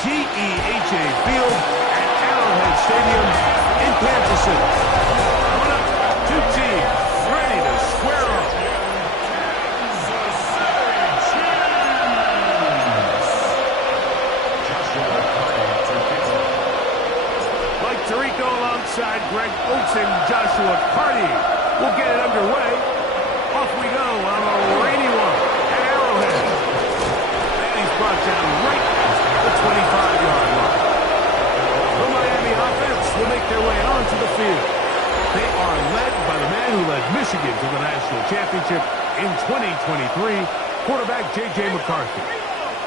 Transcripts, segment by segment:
GEHA Field at Arrowhead Stadium in Kansas City. Coming up, two teams ready to square up. Like Tirico alongside Greg Oates and Joshua Carty. We'll get it underway. Off we go on a rainy one at Arrowhead. And he's brought down right at the 25-yard line. The Miami offense will make their way onto the field. They are led by the man who led Michigan to the national championship in 2023, quarterback J.J. McCarthy.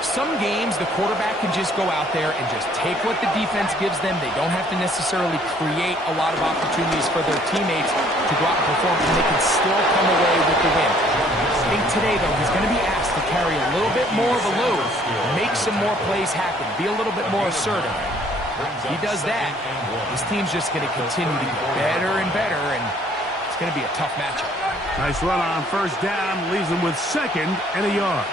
Some games, the quarterback can just go out there and just take what the defense gives them. They don't have to necessarily create a lot of opportunities for their teammates to go out and perform, and they can still come away with the win. I think today, though, he's going to be asked to carry a little bit more of a load, make some more plays happen, be a little bit more assertive. He does that, his team's just going to continue to get better and better, and it's going to be a tough matchup. Nice run on first down, leaves him with second and a yard.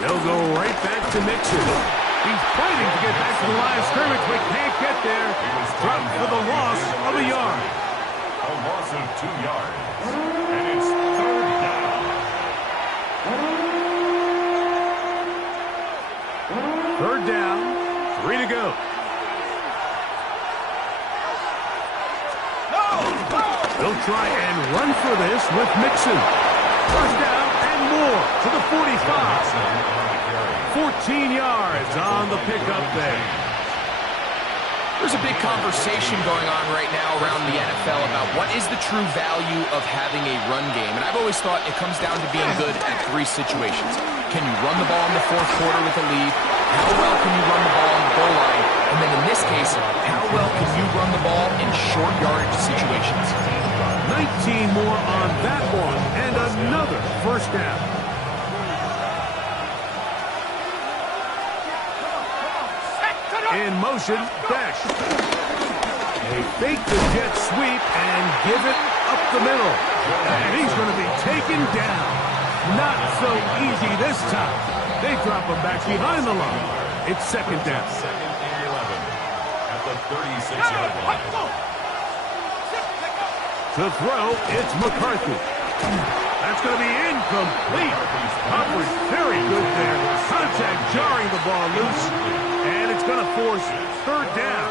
They'll go right back to Mixon. He's fighting to get back to the line of scrimmage, but can't get there. Dropped for the loss of a yard. A loss of 2 yards. And it's third down. Third down, 3 to go. They'll try and run for this with Mixon. First down and more to the 45. 14 yards on the pickup there. There's a big conversation going on right now around the NFL about what is the true value of having a run game. And I've always thought it comes down to being good at 3 situations. Can you run the ball in the fourth quarter with a lead? How well can you run the ball on the goal line? And then in this case, how well can you run the ball in short yardage situations? 19 more on that one, and another first down. In motion, Beck. They fake the jet sweep and give it up the middle. And he's going to be taken down. Not so easy this time. They drop him back behind the line. It's second down. Second and 11 at the 36-yard line. To throw, it's McCarthy. That's going to be incomplete. Coverage very good there. Contact jarring the ball loose. And it's going to force third down.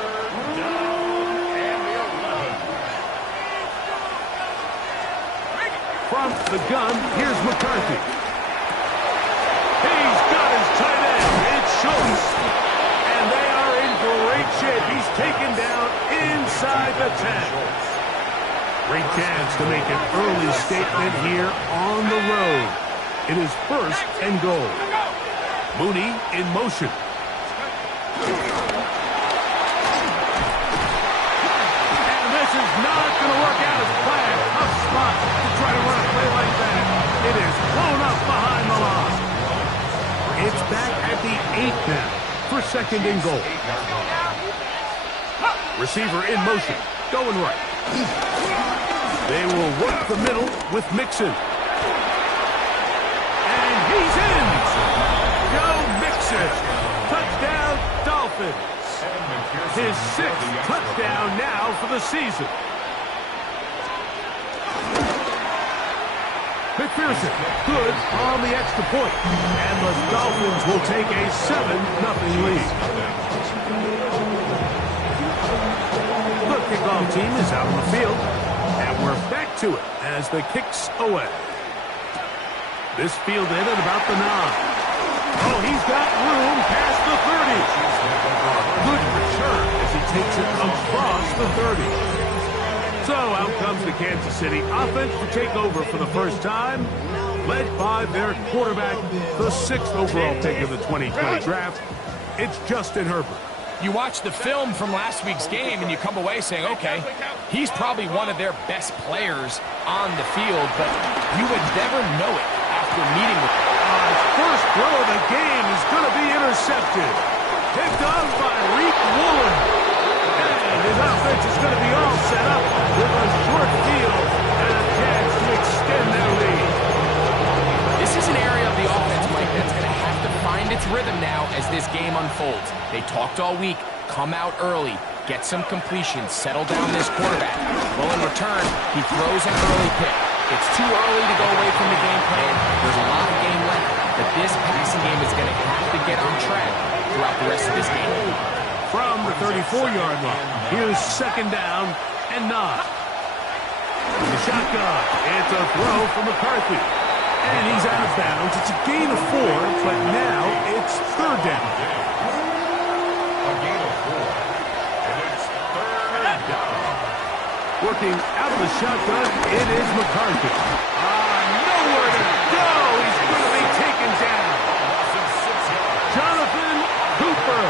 From the gun, here's McCarthy. He's got his tight end. It's Schultz. And they are in great shape. He's taken down inside the 10. Great chance to make an early statement here on the road. It is first and goal. Mooney in motion. And this is not going to work out as planned. Tough spot to try to run a play like that. It is blown up behind the line. It's back at the 8 now for second and goal. Receiver in motion. Going right. They will work the middle with Mixon. And he's in. Joe Mixon. Touchdown, Dolphins. His 6th touchdown now for the season. McPherson, good on the extra point. And the Dolphins will take a 7-0 lead. The kickoff team is out on the field. And we're back to it as the kick's away. This fielded at about the 9. Oh, he's got room past the 30. Good return as he takes it across the 30. So out comes the Kansas City offense to take over for the first time, led by their quarterback, the 6th overall pick of the 2020 draft. It's Justin Herbert. You watch the film from last week's game and you come away saying, okay, he's probably one of their best players on the field, but you would never know it after meeting with him. First throw of the game is going to be intercepted. Picked off by Reek Woolen. And his offense is going to be all set up with a short field and a chance to extend their lead. This is an area of the offense, Mike, that's going to have to its rhythm now as this game unfolds. They talked all week, come out early, get some completions, settle down this quarterback. Well, in return, he throws an early pick. It's too early to go away from the game plan. There's a lot of game left, but this passing game is going to have to get on track throughout the rest of this game. From the 34-yard line, here's second down and 9. The shotgun, it's a throw from McCarthy. And he's out of bounds. It's a gain of 4, but now it's third down. A gain of 4. And it's third down. Working out of the shotgun, it is McCarthy. Nowhere to go. He's going to be taken down. Loss of 6 yards. Jonathan Cooper.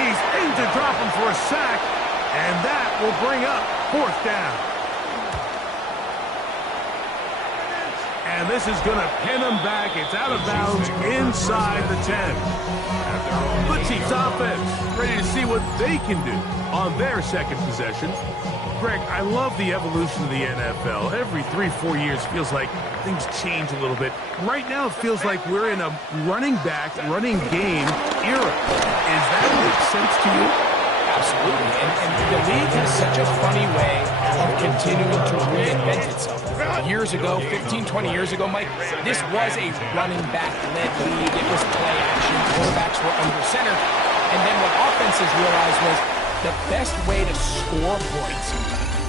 He's in to drop him for a sack, and that will bring up fourth down. And this is going to pin him back. It's out of bounds inside the 10. The Chiefs offense ready to see what they can do on their second possession. Greg, I love the evolution of the NFL. Every 3-4 years feels like things change a little bit. Right now it feels like we're in a running back, running game era. Is that make sense to you? Absolutely. And the league has such a funny way of continuing to reinvent itself. Years ago, 15, 20 years ago, Mike, this was a running back-led league. It was play action. Quarterbacks were under center. And then what offenses realized was the best way to score points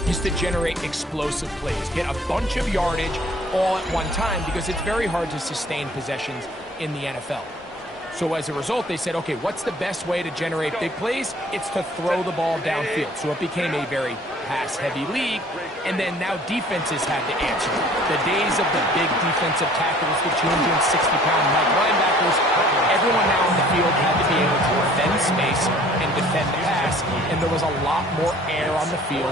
is to generate explosive plays. Get a bunch of yardage all at one time because it's very hard to sustain possessions in the NFL. So as a result, they said, okay, what's the best way to generate big plays? It's to throw the ball downfield. So it became a very pass-heavy league, and then now defenses had to answer. The days of the big defensive tackles, the 260-pound linebackers, everyone now on the field had to be able to defend space and defend the pass, and there was a lot more air on the field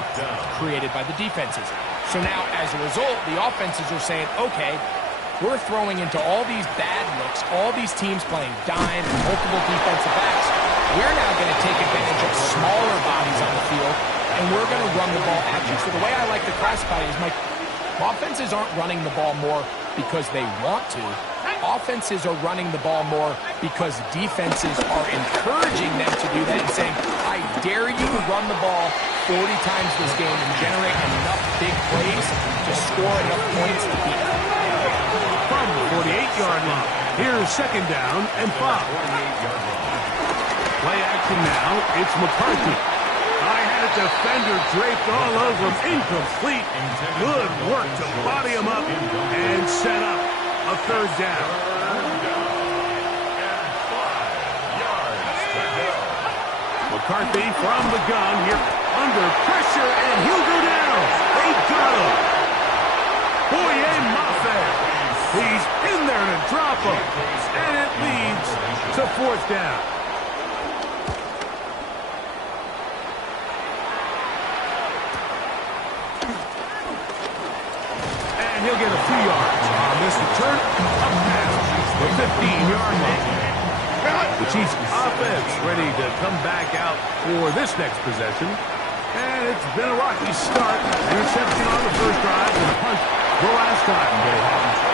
created by the defenses. So now, as a result, the offenses are saying, okay, we're throwing into all these bad looks, all these teams playing dime, multiple defensive backs. We're now going to take advantage of smaller bodies on the field, and we're going to run the ball at you. So the way I like to classify it is, Mike, offenses aren't running the ball more because they want to. Offenses are running the ball more because defenses are encouraging them to do that and saying, I dare you to run the ball 40 times this game and generate enough big plays to score enough points to beat them. From the 48-yard line, here's second down and 5. Play action now, it's McCarthy. I had a defender draped all over him, incomplete. Good work to body him up and set up a third down. McCarthy from the gun here, under pressure, and he'll go down. They got him. Boye Mafe. He's in there to drop him, and it leads to fourth down. And he'll get a few yards on this return up past the 15-yard line. The Chiefs offense ready to come back out for this next possession. And it's been a rocky start. Interception on the first drive and a punt the last time they had.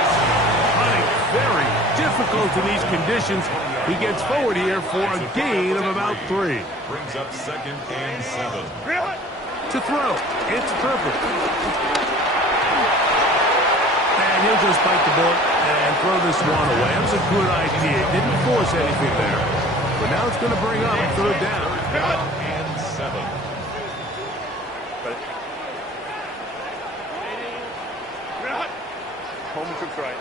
Punting very difficult in these conditions. He gets forward here for a gain of about 3. Brings up second and 7. To throw, it's perfect. And he'll just bite the bullet and throw this one away. That was a good idea. Didn't force anything there. But now it's going to bring up third down. And 7. Home cooked right.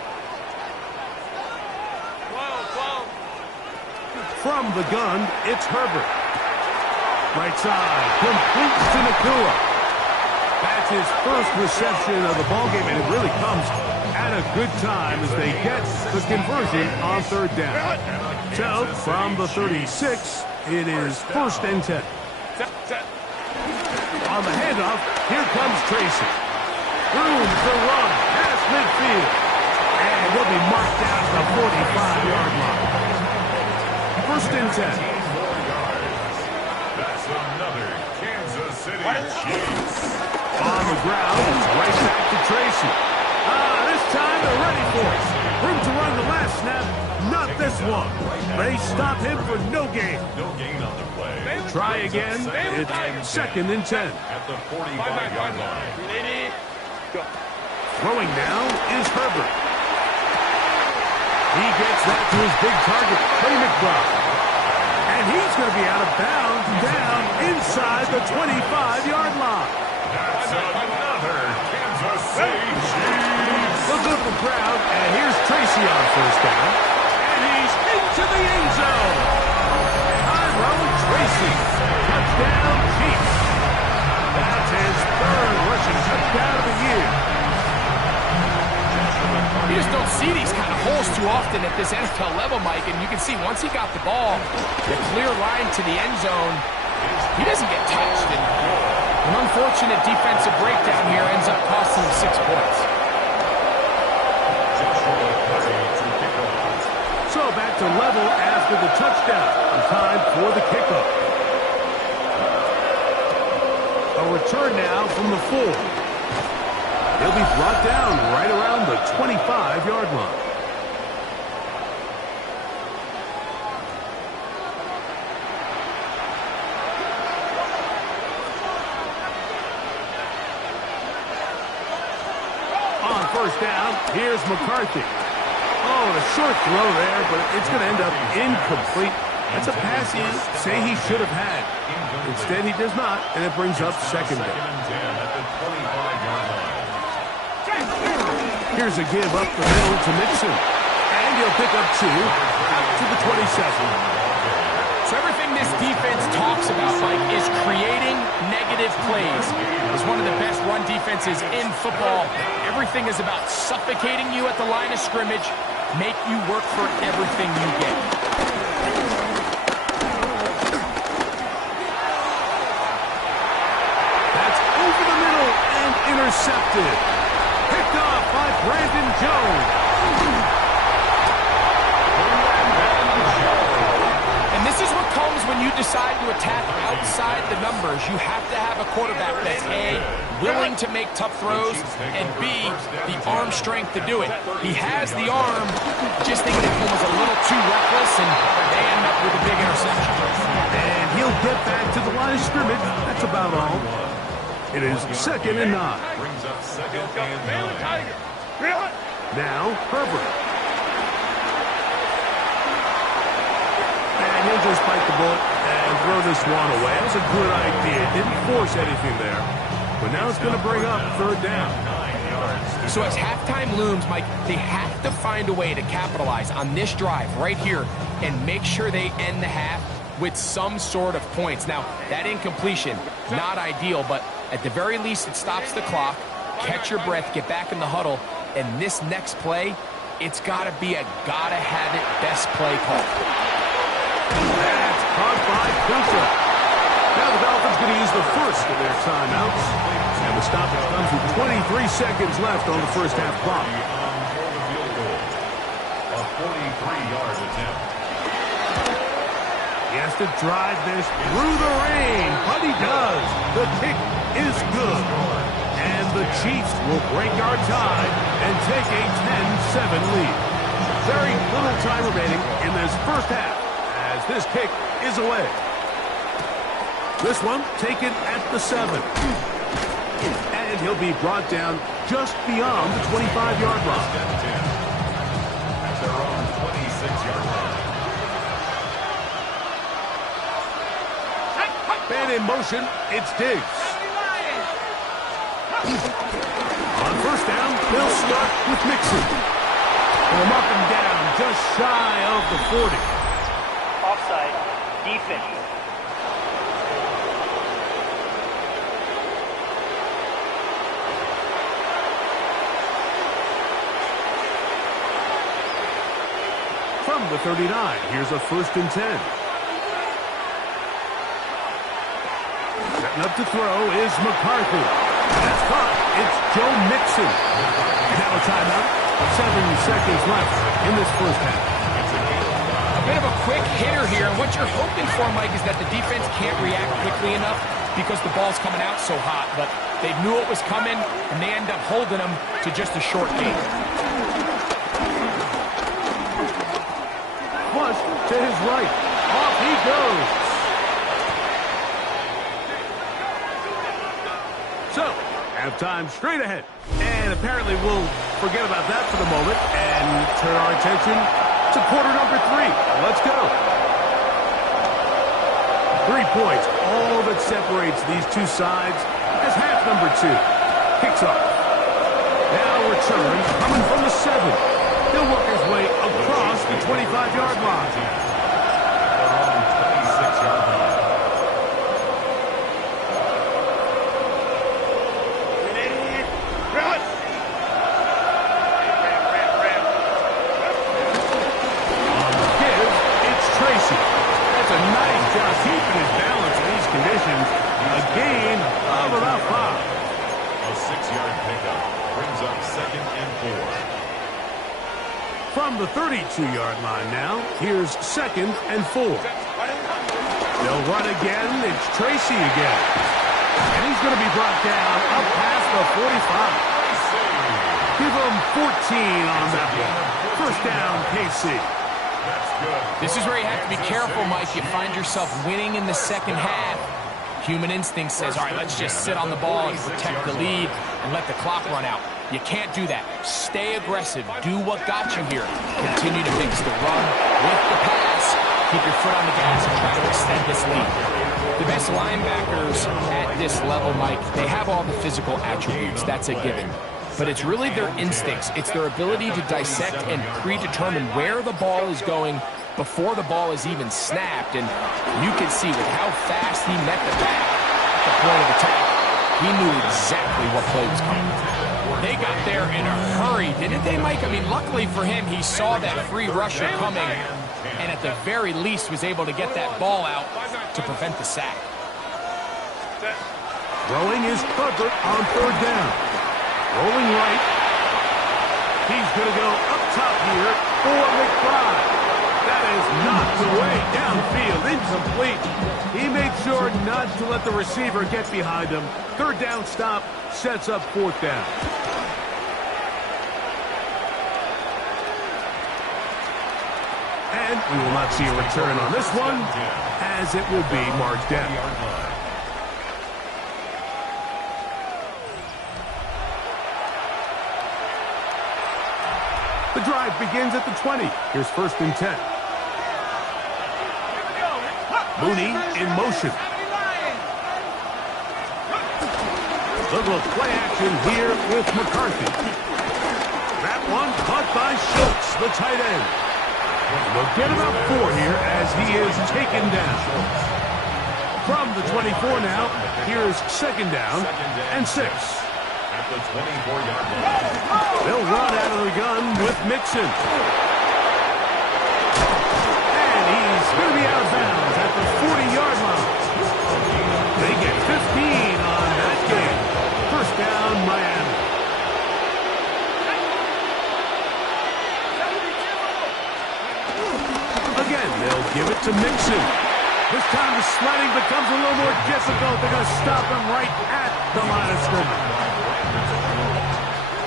From the gun, it's Herbert. Right side, complete to Nakua. That's his first reception of the ballgame, and it really comes at a good time as they get the conversion on third down. So, from the 36, it is first and 10. On the handoff, here comes Tracy. Room for run, past midfield. And he'll be marked down at the 45-yard line. First and 10. That's another Kansas City Chiefs. On the ground, right back to Tracy. This time they're ready for it. Room to run the last snap. Not this one. They stop him for no gain. No gain on the play. Try again. It's second and 10. At the 45-yard line. Throwing now is Herbert. He gets that to his big target, Trey McBride. And he's going to be out of bounds down inside the 25-yard line. That's another Kansas City Chiefs. Look good for crowd, and here's Tracy on first down. And he's into the end zone. Tyrone Tracy. Touchdown, Chiefs. That's his third rushing touchdown of the year. You just don't see these kind of holes too often at this NFL level, Mike, and you can see once he got the ball, the clear line to the end zone, he doesn't get touched. And an unfortunate defensive breakdown here ends up costing him 6 points. So back to level after the touchdown. Time for the kickoff. A return now from the 4. He'll be brought down right around the 25-yard line. On first down, here's McCarthy. Oh, a short throw there, but it's going to end up incomplete. That's a pass you say he should have had. Instead, he does not, and it brings up second down. Here's a give up the middle to Mixon. And he'll pick up 2 out to the 27. So everything this defense talks about, Mike, is creating negative plays. It's one of the best run defenses in football. Everything is about suffocating you at the line of scrimmage, make you work for everything you get. That's over the middle and intercepted. Picked off by Brandon Jones. And this is what comes when you decide to attack outside the numbers. You have to have a quarterback that's A, willing to make tough throws, and B, the arm strength to do it. He has the arm, just thinking it was a little too reckless, and they end up with a big interception. And he'll get back to the line of scrimmage. That's about all. It is second and 9. Brings up second and 9. Now, Herbert. And he'll just bite the bullet and throw this one away. That's a good idea. Didn't force anything there. But now it's going to bring up third down. So as halftime looms, Mike, they have to find a way to capitalize on this drive right here and make sure they end the half with some sort of points. Now, that incompletion, not ideal, but at the very least, it stops the clock. Catch your breath, get back in the huddle, and this next play, it's got to be a gotta-have-it best play call. That's caught by Kusa. Now the Dolphins going to use the first of their timeouts. And the stoppage comes with 23 seconds left on the first half clock. A 43-yard attempt. He has to drive this through the rain, but he does. The kick is good. And the Chiefs will break our tie and take a 10-7 lead. Very little time remaining in this first half as this kick is away. This one taken at the 7. And he'll be brought down just beyond the 25-yard line. At their own 26-yard line. And in motion, it's Diggs. On first down, they'll start with Mixon. They'll mark him down just shy of the 40. Offside, defense. From the 39, here's a 1st and 10. Setting up to throw is McCarthy. That's caught. It's Joe Mixon. Now a timeout. 7 seconds left in this first half. A bit of a quick hitter here. And what you're hoping for, Mike, is that the defense can't react quickly enough because the ball's coming out so hot. But they knew it was coming, and they end up holding them to just a short game. to his right. Off he goes. So, halftime straight ahead. And apparently we'll forget about that for the moment and turn our attention to quarter number 3. Let's go. 3 points, all that separates these two sides as half number 2 kicks off. Now return coming from the 7. He'll work his way across the 25-yard line. 26-yard line. Keeping his balance in these conditions. A gain of about 5. A 6-yard pickup brings up 2nd and 4. From the 32-yard line now, here's 2nd and 4. They'll run again. It's Tracy again. And he's going to be brought down up past the 45. Give him 14 on that one. First down, KC. This is where you have to be careful, Mike. You find yourself winning in the second half. Human instinct says, all right, let's just sit on the ball and protect the lead and let the clock run out. You can't do that. Stay aggressive. Do what got you here. Continue to mix the run with the pass. Keep your foot on the gas and try to extend this lead. The best linebackers at this level, Mike, they have all the physical attributes. That's a given. But it's really their instincts. It's their ability to dissect and predetermine where the ball is going before the ball is even snapped. And you can see with how fast he met the back at the point of attack, he knew exactly what play was coming. They got there in a hurry, didn't they, Mike? I mean, luckily for him, he saw that free rusher coming and at the very least was able to get that ball out to prevent the sack. Throwing is covered on 3rd down. Rolling right. He's going to go up top here for McBride. That is knocked away downfield, incomplete. He made sure not to let the receiver get behind him. 3rd down stop sets up 4th down. And we will not see a return on this one, as it will be marked down. The drive begins at the 20. Here's 1st and 10. Mooney in motion. Little play action here with McCarthy. That one caught by Schultz, the tight end. They'll get about 4 here as he is taken down. From the 24 now, here's 2nd down and 6. At the 24-yard line. They'll run out of the gun with Mixon. And he's going to be out of bounds at the 40-yard line. They get 15 on that game. First down, Miami. Again, they'll give it to Mixon. This time the sledding becomes a little more difficult. They're going to stop him right at the line of scrimmage.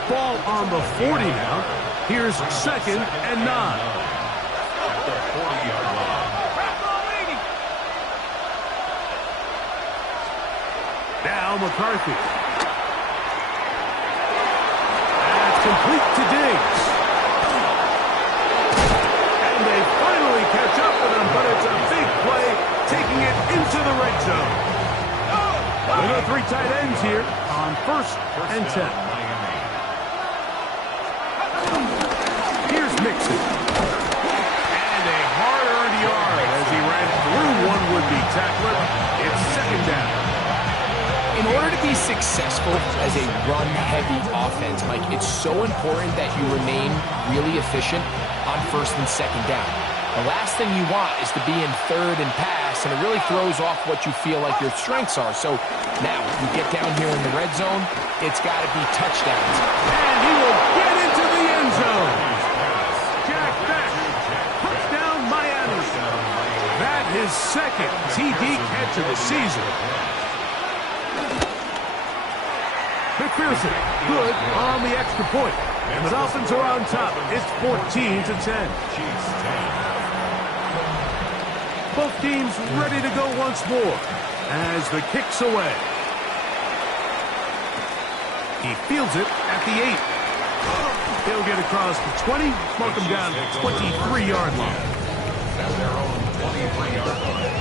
Ball on the 40 now. Here's 2nd and 9. At the 40-yard line. Now McCarthy. That's complete to Diggs. And they finally catch up with him, but it's a big play, taking it into the red zone. There are 3 tight ends here on 1st and 10. Here's Mixon. And a hard-earned yard as he ran through one would-be tackler. It's 2nd down. In order to be successful as a run-heavy offense, Mike, it's so important that you remain really efficient on 1st and 2nd down. The last thing you want is to be in 3rd and pass, and it really throws off what you feel like your strengths are. So now, if you get down here in the red zone, it's got to be touchdowns. And he will get into the end zone. Jack back. Touchdown, Miami. That is 2nd TD catch of the season. McPherson, good on the extra point. And the Dolphins are on top. It's 14-10. Both teams ready to go once more as the kick's away. He fields it at the 8. He'll get across the 20, mark him down to the 23-yard line. At their own 23-yard line.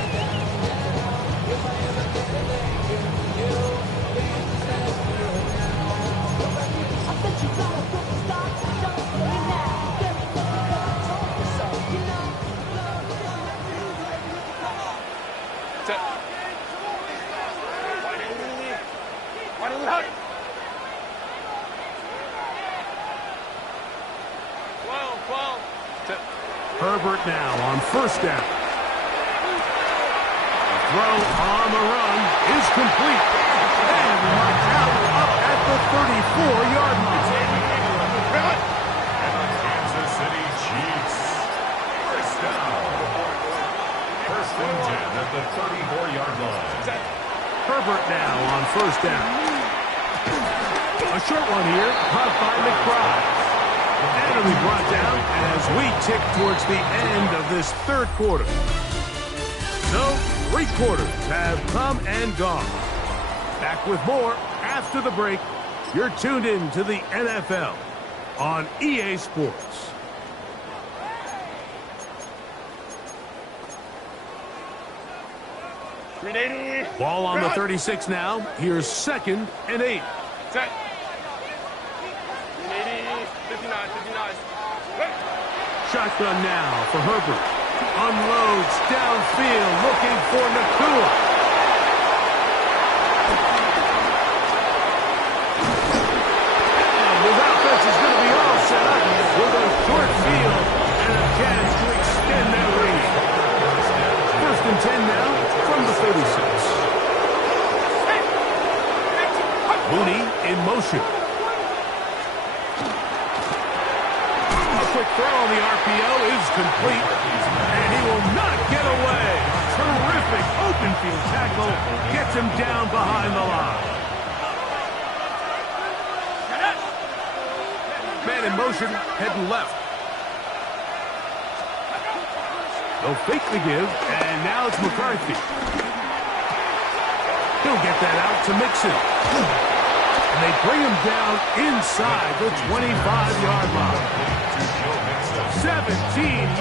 Herbert now on first down. Throw on the run is complete. And marked out up at the 34-yard line. And the Kansas City Chiefs. First down. First and 10 at the 34-yard line. Herbert now on first down. A short one here, caught by McBride. And it'll be brought down as we tick towards the end of this third quarter. So, 3 quarters have come and gone. Back with more after the break. You're tuned in to the NFL on EA Sports. Ball on the 36 now. Here's 2nd and 8. Set. 59. Shotgun now for Herbert. Unloads downfield looking for Nakua. And his offense is going to be all set up with a short field and a chance to extend that lead. 1st and 10 now from the 36. Mooney in motion. Quick throw on the RPO is complete, and he will not get away. Terrific open field tackle gets him down behind the line. Man in motion, heading left. They'll fake the give, and now it's McCarthy. He'll get that out to Mixon. And they bring him down inside the 25-yard line. 17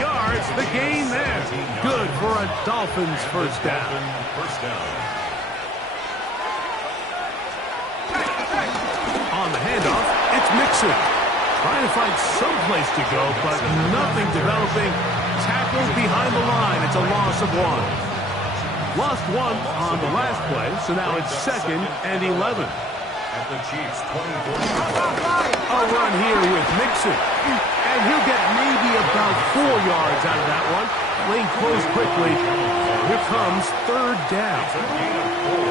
yards, the gain there. Good for a Dolphins first down. On the handoff, it's Mixon. Trying to find some place to go, but nothing developing. Tackled behind the line. It's a loss of 1. Lost 1 on the last play, so now it's 2nd and 11. At the Chiefs' 24. A run here with Mixon. And he'll get maybe about 4 yards out of that one. Lane closed quickly. Here comes 3rd down. It's a gain of 4.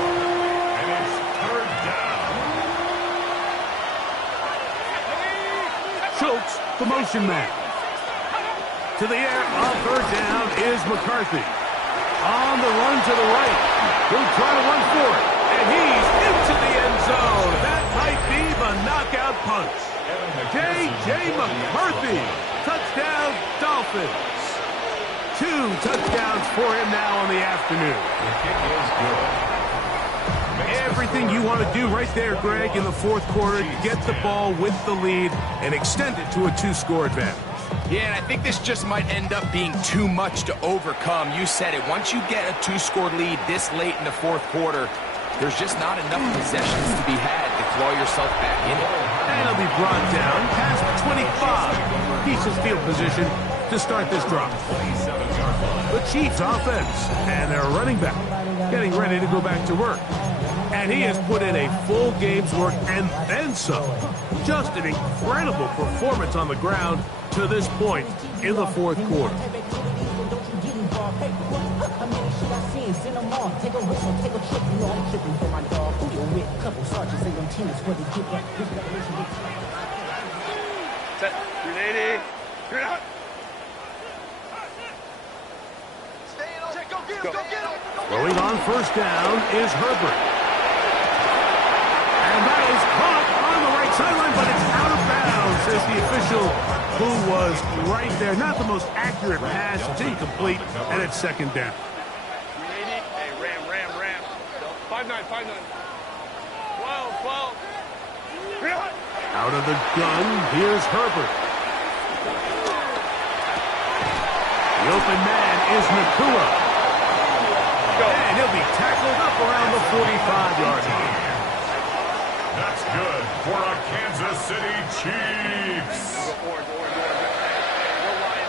And it's 3rd down. Schultz, the motion man. To the air, on 3rd down is McCarthy. On the run to the right. He'll try to run for it. And he's into the end zone. That might be the knockout punch. J.J. McCarthy. Touchdown, Dolphins. 2 touchdowns for him now on the afternoon. The kick is good. Everything you want to do right there, Greg, in the 4th quarter. Get the ball with the lead and extend it to a 2-score advantage. Yeah, and I think this just might end up being too much to overcome. You said it. Once you get a 2-score lead this late in the 4th quarter, there's just not enough possessions to be had to claw yourself back in it. And he'll be brought down past the 25. Decent field position to start this drive. The Chiefs offense and their running back getting ready to go back to work. And he has put in a full game's work and then some. Just an incredible performance on the ground to this point in the 4th quarter. Set. 380. Throwing on first down is Herbert. And that is caught on the right sideline, but it's out of bounds. says the official who was right there. Not the most accurate pass. It's incomplete, and it's second down. 380. Hey, ram. 5-9. 12. Out of the gun, here's Herbert. The open man is Nakua. And he'll be tackled up around the 45-yard line. That's good for a Kansas City Chiefs.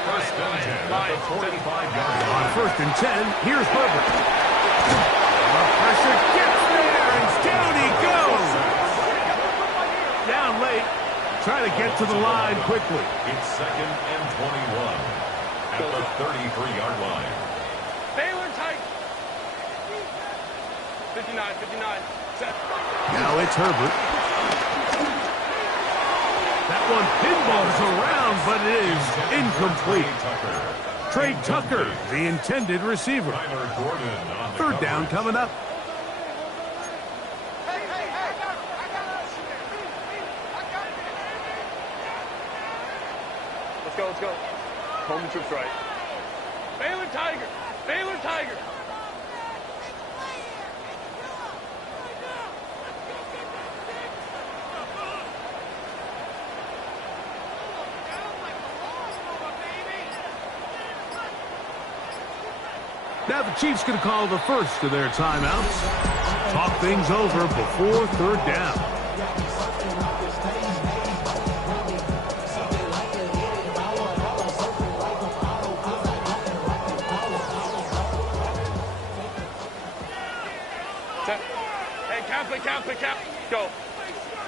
First and 10 at the 45-yard line. On first and 10, here's Herbert. The pressure gets there, and down he goes. Down late, trying to get to the line quickly. It's second and 21 at the 33-yard line. Baylor tight. 59. Set. Now it's Herbert. That one pinballs around, but it is incomplete. Trey Tucker, the intended receiver. Third down coming up. Let's go. Home and troops right. Baylor Tiger. Now the Chiefs going to call the first of their timeouts. Talk things over before third down. Set. Hey, cap. Go.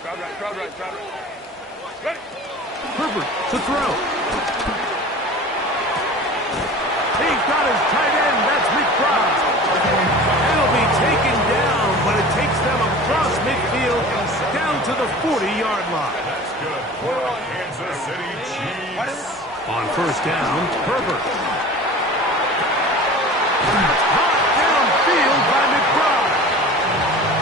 Crowd right. Ready. Herbert to throw. He's got his tight end. That's McBride. It'll be taken down, but it takes them across midfield down to the 40-yard line. That's good for a Kansas City Chiefs. On first down, Herbert. That's hot downfield by McBride.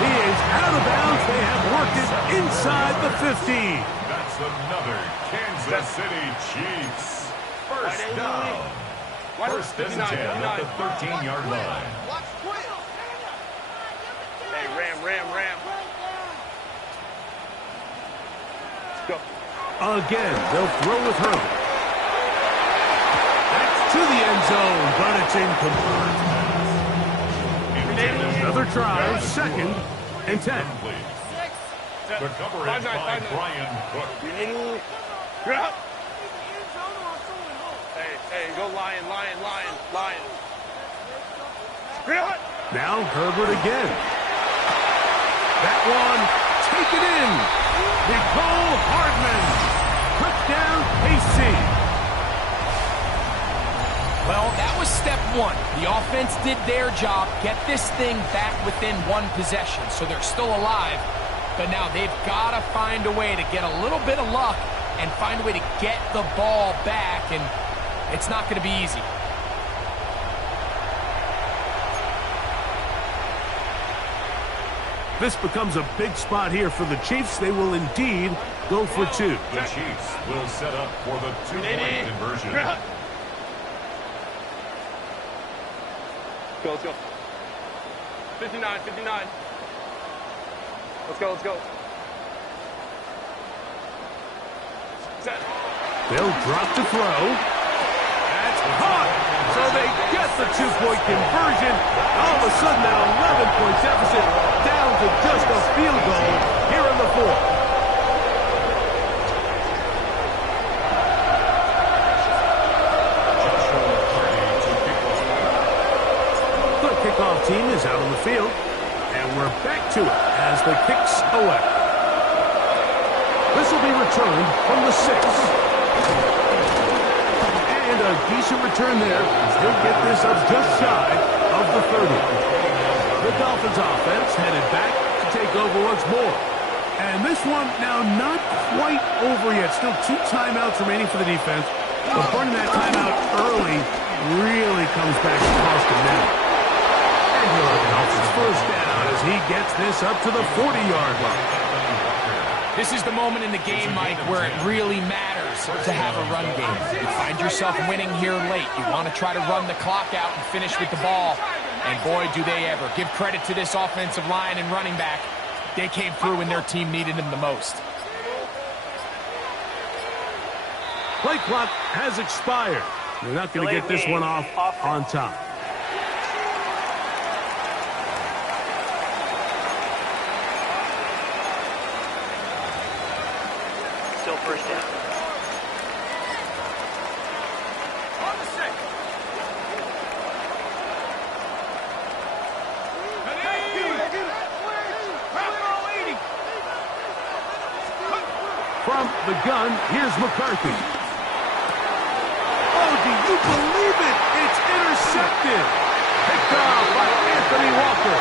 He is out of bounds. They have worked it inside the 50. That's another Kansas City Chiefs. First down. First and 10 at the 13-yard line. Hey, ram. Go. Again, they'll throw with Herbert. That's to the end zone, but it's incomplete. Another try, second and 10. The coverage by Brian Cook. Hey, go Lion. Now Herbert again. That one, take it in. Nicole Hardman. Quick down, KC. Well, that was step one. The offense did their job, get this thing back within one possession, so they're still alive. But now they've got to find a way to get a little bit of luck and find a way to get the ball back, and it's not going to be easy. This becomes a big spot here for the Chiefs. They will indeed go for two. The Chiefs will set up for the two-point conversion. Let's go. 59. Let's go. Set. They'll drop the throw. That's caught. So they get the two-point conversion. All of a sudden, that 11-point deficit down to just a field goal here in the fourth. The kickoff team is out on the field, and we're back to it as the kicks away. This will be returned from the 6. And a decent return there. He'll get this up just shy of the 30. The Dolphins offense headed back to take over once more. And this one now not quite over yet. Still 2 timeouts remaining for the defense. But burning that timeout early really comes back to cost him now. And he'll have Dolphins first down as he gets this up to the 40-yard line. This is the moment in the game, Mike, where it really matters to have a run game. You find yourself winning here late. You want to try to run the clock out and finish with the ball. And boy, do they ever. Give credit to this offensive line and running back. They came through when their team needed them the most. Play clock has expired. They're not going to get this one off on top. Still first down. On the 6. From the gun, here's McCarthy. Oh, do you believe it? It's intercepted. Picked off by Anthony Walker.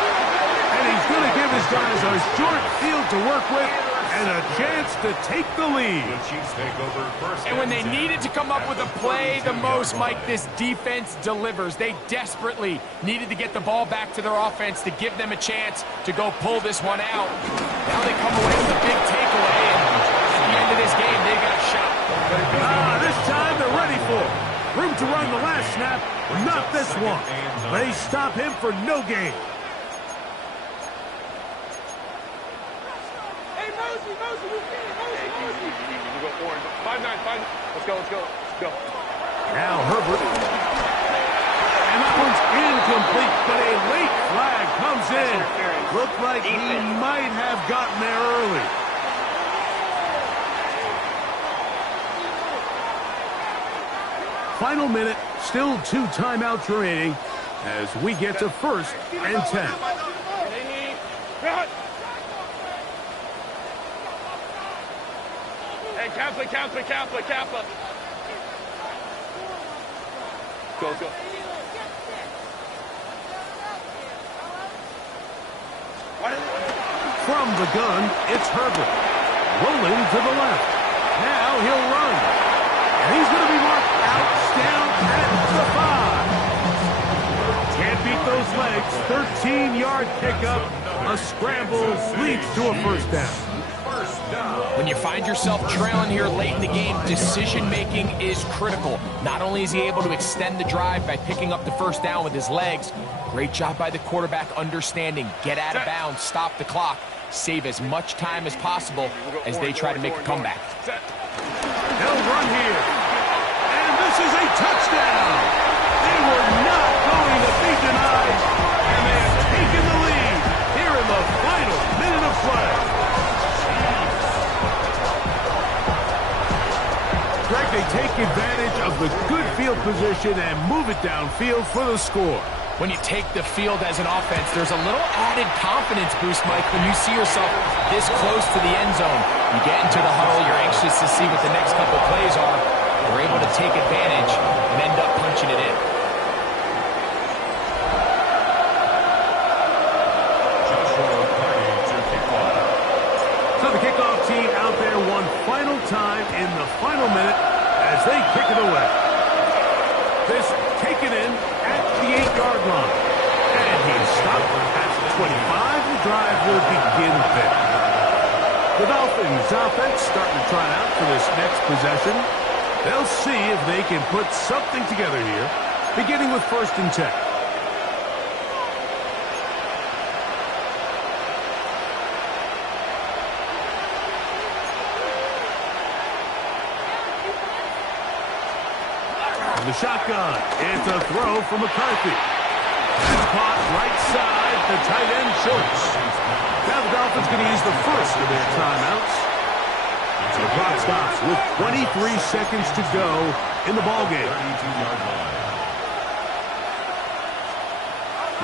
And he's going to give his guys a short field to work with and a chance to take the lead. The Chiefs take over first. And when they needed to come up with a play the most, Mike, this defense delivers. They desperately needed to get the ball back to their offense to give them a chance to go pull this one out. Now they come away with a big takeaway, and at the end of this game, they got a shot. This time they're ready for it. Room to run the last snap, not this one. They stop him for no gain. Hey, Mosey, we can. Mosey. We go 4. 5-9. Let's go. Now Herbert. And that one's incomplete, but a late flag comes in. Looked like he might have gotten there early. Final minute, still 2 timeouts remaining as we get to 1st and 10. Hey, Kappa. Go. From the gun, it's Herbert. Rolling to the left. Now he'll run. And he's going to be marked out, down at the 5. Can't beat those legs. 13-yard pickup. A scramble leads to a first down. When you find yourself trailing here late in the game, decision-making is critical. Not only is he able to extend the drive by picking up the first down with his legs, great job by the quarterback understanding, get out of bounds, stop the clock, save as much time as possible as they try to make a comeback. They'll run here. And this is a touchdown. They were not going to be denied, and they have taken the lead here in the final minute of play. Greg, they take advantage of the good field position and move it downfield for the score. When you take the field as an offense, there's a little added confidence boost, Mike, when you see yourself this close to the end zone. You get into the huddle, you're anxious to see what the next couple plays are. You're able to take advantage and end up punching it in. So the kickoff team out there one final time in the final minute as they kick it away. This taken in at the 8-yard line. And he's stopped at the 25. The drive will begin there. The Dolphins offense starting to try out for this next possession. They'll see if they can put something together here, beginning with 1st and 10. The shotgun. It's a throw from McCarthy. And caught right side, the tight end Schultz. Now the Dolphins going to use the first of their timeouts. The clock stops with 23 seconds to go in the ballgame.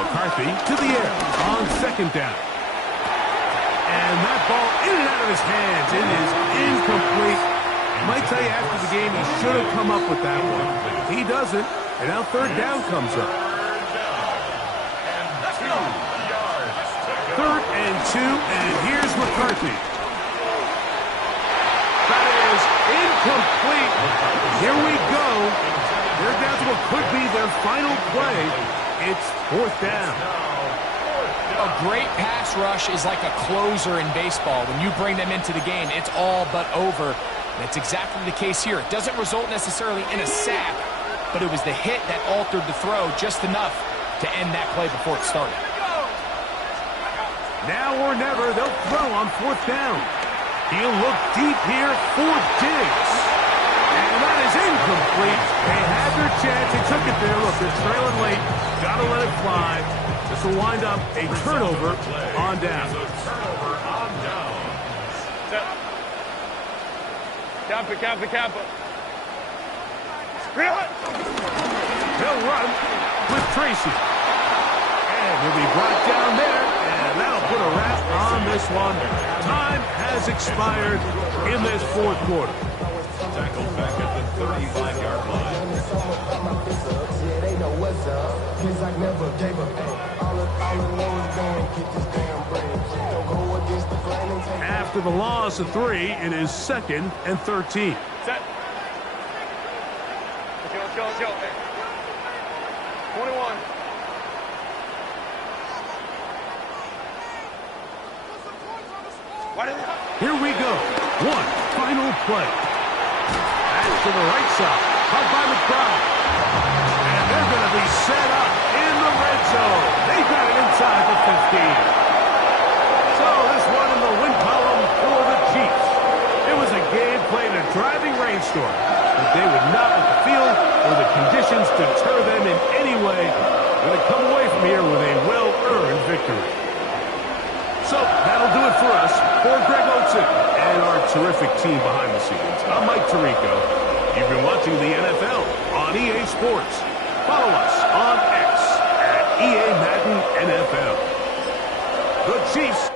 McCarthy to the air on 2nd down. And that ball in and out of his hands. It is incomplete. Might tell you after the game he should have come up with that one. He doesn't, and now 3rd down comes up. 3rd and 2, and here's McCarthy. That is incomplete. Here we go. They're down to what could be their final play. It's 4th down. A great pass rush is like a closer in baseball. When you bring them into the game, it's all but over. That's exactly the case here. It doesn't result necessarily in a sack, but it was the hit that altered the throw just enough to end that play before it started. Now or never, they'll throw on 4th down. He'll look deep here for Diggs. And that is incomplete. They had their chance. They took it there. Look, they're trailing late. Got to let it fly. This will wind up a turnover on down. Kappa. They'll run with Tracy. And he'll be brought down there. And that'll put a wrap on this one. Time has expired in this 4th quarter. Tackled back at the 35-yard line. After the loss of 3, it is 2nd and 13. Set. Let's go. 21. Here we go. One final play. Back to the right side. Caught by McBride. And they're going to be set up in the red zone. They got it inside the 15. So this one in the win column for the Chiefs. It was a game played in a driving rainstorm, but they would not let the field or the conditions deter them in any way. They're going to come away from here with a well-earned victory. So that'll do it for us. For Greg Olsen and our terrific team behind the scenes, I'm Mike Tirico. You've been watching the NFL on EA Sports. Follow us on X at EA Madden NFL. The Chiefs